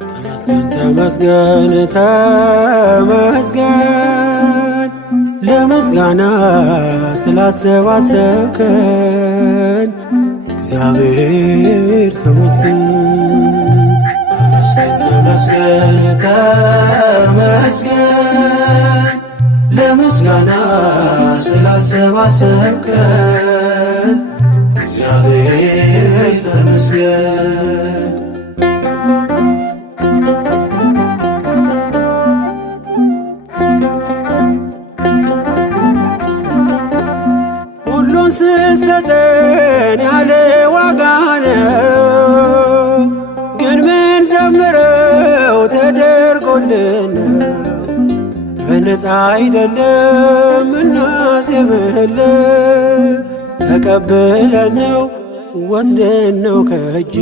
ተመስገን ተመስገን ተመስገን ለምስጋና ስላሰባሰብከን እግዚአብሔር ተመስገን። ተመስገን ተመስገን ተመስገን ለምስጋና ስላሰባሰብከን እግዚአብሔር ተመስገን። ሁሉን ስትሰጠን ያለ ዋጋ ነው፣ ግን ምን ዘምረው ተደርጎልን በነፃ አይደለም እናዜምህልን። ተቀብለን ነው ወስደን ነው ከእጅ